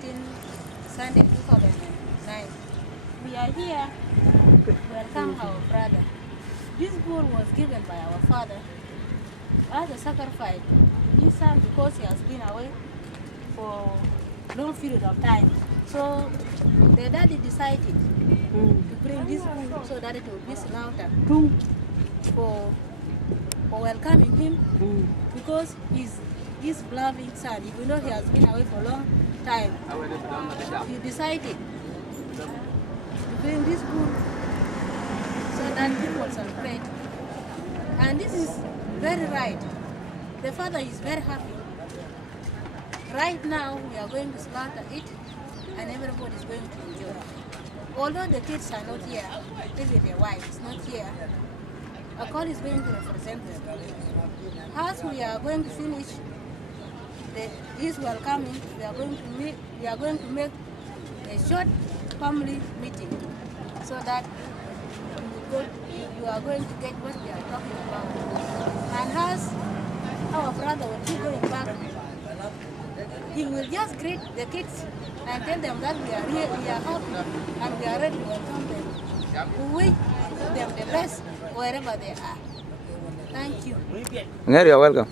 14 Sunday 2009. We are here to welcome our brother. This bull was given by our father as a sacrifice to his son because he has been away for a long period of time. So the daddy decided to bring this bull so that it will be slaughtered for welcoming him because he's his beloved son. Even though he has been away for a long time, he decided to bring this bull so that people will celebrate. And this is very right. The father is very happy. Right now, we are going to slaughter it, and everybody is going to enjoy. Although the kids are not here, even their wife is not here, a call is going to represent them. As we are going to finish this welcoming, we are going to make a short family meeting so that you are going to get what we are talking about. And as our brother will be going back, he will just greet the kids and tell them that we are here, we are happy, and we are ready to welcome them. We wish them the best wherever they are. Thank you. You're welcome.